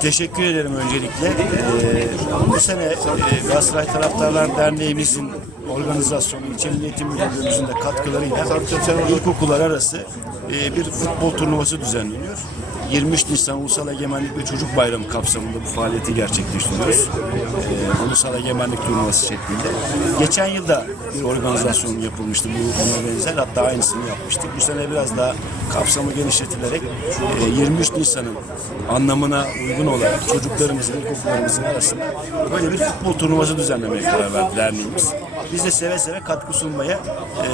Teşekkür ederim öncelikle. Ee, bu sene e, Galatasaray Taraftarlar Derneğimizin organizasyonu, İlçe Milli Eğitim Müdürlüğümüzün de katkılarıyla ilkokullar arası e, bir futbol turnuvası düzenleniyor. 23 Nisan Ulusal Egemenlik ve Çocuk Bayramı kapsamında bu faaliyeti gerçekleştiriyoruz. Ee, Ulusal Egemenlik Turnuvası şeklinde. Geçen yılda bir organizasyon yapılmıştı bu buna benzer. Hatta aynısını yapmıştık. Bu sene biraz daha kapsamı genişletilerek e, 23 Nisan'ın anlamına uygun olarak çocuklarımızın, ilkokullarımızın arasında böyle bir futbol turnuvası düzenlemeye karar verdi derneğimiz. Biz de seve seve katkı sunmaya e,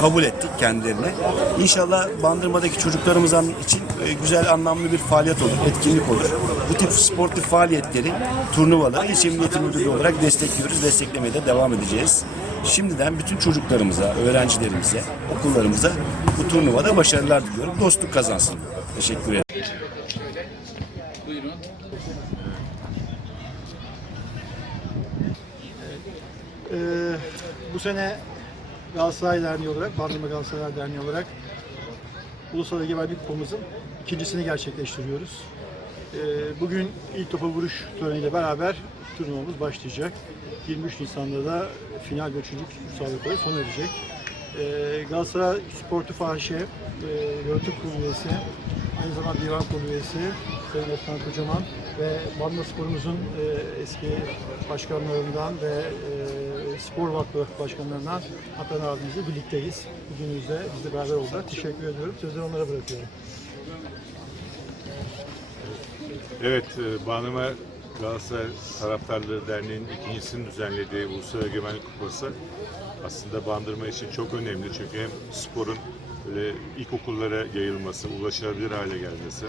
kabul ettik kendilerine. İnşallah Bandırma'daki çocuklarımız için e, güzel anlamlı bir faaliyet olur, etkinlik olur. Bu tip sportif faaliyetleri, turnuvaları İlçe Milli Eğitim Müdürlüğü olarak destekliyoruz. Desteklemeye de devam edeceğiz. Şimdiden bütün çocuklarımıza, öğrencilerimize, okullarımıza bu turnuvada başarılar diliyorum. Dostluk kazansın. Teşekkür ederim. Ee, bu sene Galatasaray Derneği olarak, Bandırma Galatasaray Derneği olarak Ulusal Egemenlik Kupamızın ikincisini gerçekleştiriyoruz. Ee, bugün ilk topa vuruş töreniyle beraber turnuvamız başlayacak. 23 Nisan'da da final ve üçüncü müsabakaları sona erecek. Ee, Galatasaray Sportif AŞ, e, yönetim kurulu üyesi, aynı zamanda divan kurulu üyesi Sayın Osman Kocaman ve Bandırma Sporumuzun e, eski başkanlarından ve e, Spor Vakfı başkanlarından Hakan abimizle birlikteyiz. Bugünümüzde bizle beraber oldular. Teşekkür ediyorum. Sözleri onlara bırakıyorum. Evet, e, Bağnama Galatasaray Taraftarları Derneği'nin ikincisini düzenlediği Ulusal Egemenlik Kupası aslında Bandırma için çok önemli. Çünkü hem sporun böyle ilkokullara yayılması, ulaşılabilir hale gelmesi,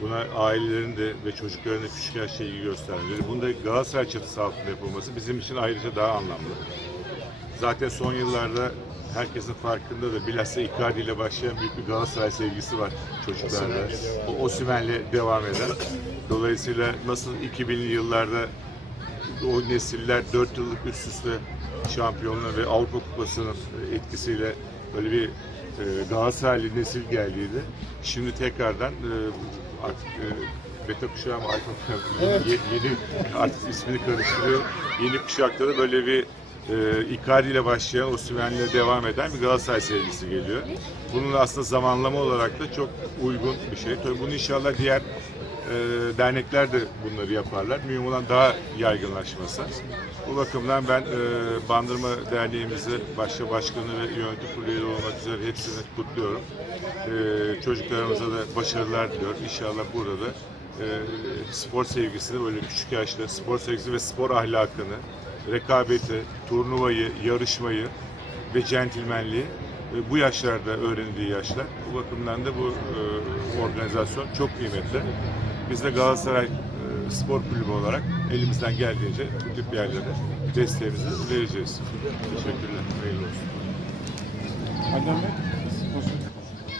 buna ailelerin de ve çocukların da küçük yaşta ilgi göstermeleri, bunu da Galatasaray çatısı altında yapılması bizim için ayrıca daha anlamlı. Zaten son yıllarda herkesin farkında da bilhassa Icardi ile başlayan büyük bir Galatasaray sevgisi var çocuklarda. O Osimhen'le devam eden. Dolayısıyla nasıl 2000'li yıllarda o nesiller 4 yıllık üst üste şampiyonluğu ve Avrupa Kupası'nın etkisiyle böyle bir Galatasaraylı nesil geldiydi. Şimdi tekrardan e, artık e, beta kuşağı mı alfa kuşağı mı? Yeni, yeni artık ismini karıştırıyor. Yeni kuşakta da böyle bir e, Icardi ile başlayan Osimhen'le devam eden bir Galatasaray sevgisi geliyor. Bunun aslında zamanlama olarak da çok uygun bir şey. Tabii bunu inşallah diğer e, dernekler de bunları yaparlar. Mühim olan daha yaygınlaşması. Bu bakımdan ben e, Bandırma Derneğimizi başta başkanı ve yönetim kurulu olmak üzere hepsini kutluyorum. E, çocuklarımıza da başarılar diliyorum. İnşallah burada da e, spor sevgisini böyle küçük yaşta spor sevgisi ve spor ahlakını, rekabeti, turnuvayı, yarışmayı ve centilmenliği e, bu yaşlarda öğrenildiği yaşlar. Bu bakımdan da bu organizasyon çok kıymetli. Biz de Galatasaray e, Spor Kulübü olarak elimizden geldiğince bu tip yerlere desteğimizi vereceğiz. Teşekkürler. Hayırlı olsun.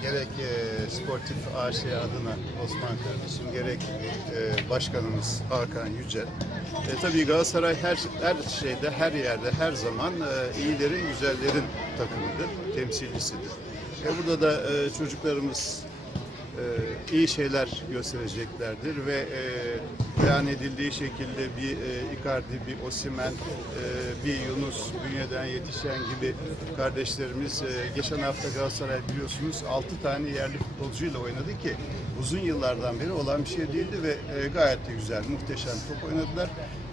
gerek e, Sportif AŞ adına Osman kardeşim, gerek e, başkanımız Hakan Yücel. E, tabii Galatasaray her, her şeyde, her yerde, her zaman e, iyilerin, güzellerin takımıdır, temsilcisidir. E, burada da e, çocuklarımız e, iyi şeyler göstereceklerdir ve e, beyan edildiği şekilde bir e, Icardi, bir Osimhen, e, bir Yunus Bünye'den yetişen gibi kardeşlerimiz e, geçen hafta Galatasaray biliyorsunuz 6 tane yerli futbolcuyla oynadı ki uzun yıllardan beri olan bir şey değildi ve e, gayet de güzel, muhteşem top oynadılar.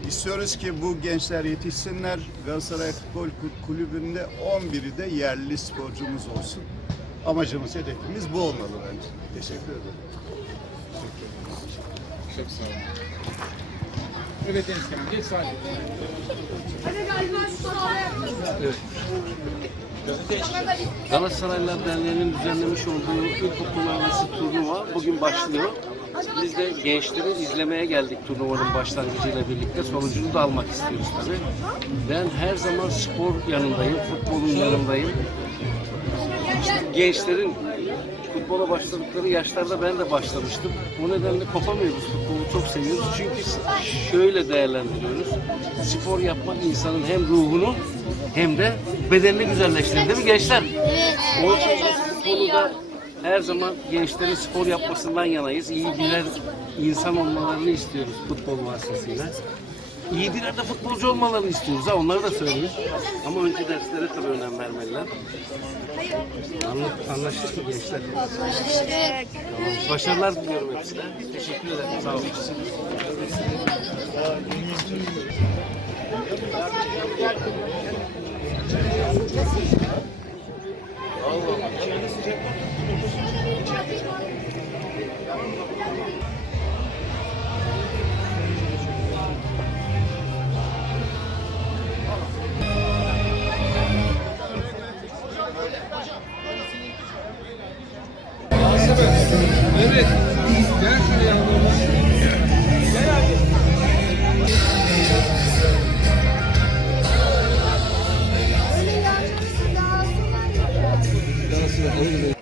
İstiyoruz ki bu gençler yetişsinler. Galatasaray Futbol Kulübü'nde 11'i de yerli sporcumuz olsun. Amacımız, hedefimiz bu olmalı bence. Teşekkür ederim. Çok sağ olun. Evet Deniz Kemal, geç sağa. Galatasaraylılar Derneği'nin düzenlemiş olduğu ilkokul arası turnuva bugün başlıyor. Biz de gençleri izlemeye geldik turnuvanın başlangıcıyla birlikte. Sonucunu da almak istiyoruz tabii. Ben her zaman spor yanındayım, futbolun yanındayım. Gençlerin futbola başladıkları yaşlarda ben de başlamıştım. Bu nedenle kopamıyoruz futbolu çok seviyoruz. Çünkü şöyle değerlendiriyoruz. Spor yapmak insanın hem ruhunu hem de bedenini güzelleştirir değil mi gençler? Onun için futbolu da her zaman gençlerin spor yapmasından yanayız. İyi birer insan olmalarını istiyoruz futbol vasıtasıyla. İyi birer de futbolcu olmalarını istiyoruz. Ha, onları da söyleyeyim. Ama önce derslere tabii önem vermeliler. Anla- Anlaştık mı gençler? Başarılar diliyorum hepsine. Teşekkür ederim. Sağ olun. Evet. Absolutely.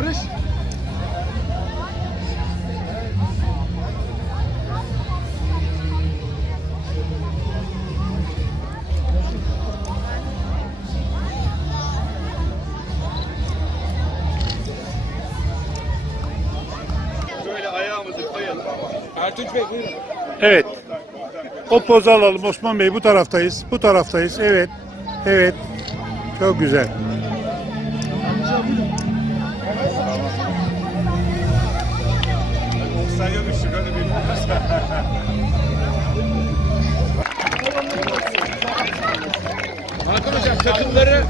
Barış. Ertunç Bey buyurun. Evet. O pozu alalım Osman Bey bu taraftayız. Bu taraftayız. Evet. Evet. Çok güzel. Hakan Hocam takımları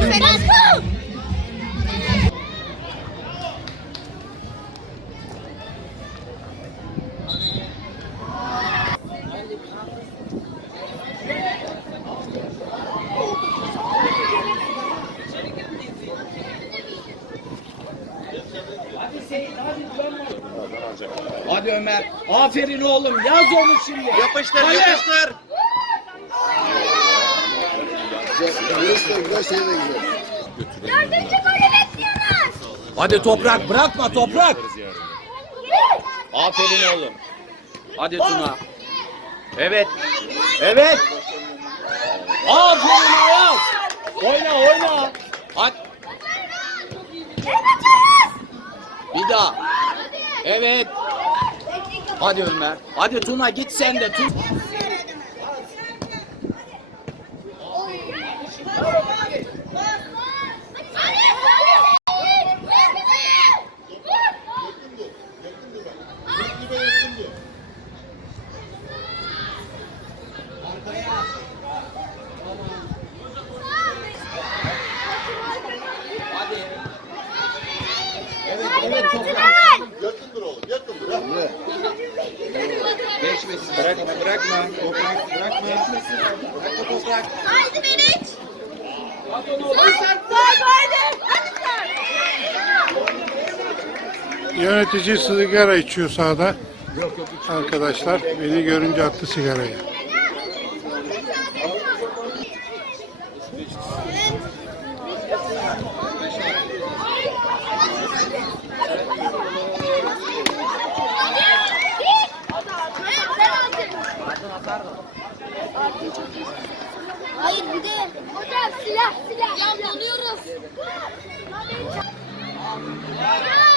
Let's go. Hadi Ömer. Aferin oğlum. Yaz onu şimdi. Yapıştır yapıştır. Dördüncü golü bekliyoruz. Hadi toprak bırakma toprak. Aferin oğlum. Hadi Tuna. Evet. Evet. Aferin Ayaz. Oyna oyna. Hadi. Bir daha. Evet. Hadi Ömer. Hadi Tuna git sen de. Tuna. Bırakma bırakma. Toprak bırakma. Bırakma toprak. Haydi Meriç. Sen haydi. Hadi sen. Yönetici sigara içiyor sahada. Arkadaşlar beni görünce attı sigarayı. Silah silah. Ya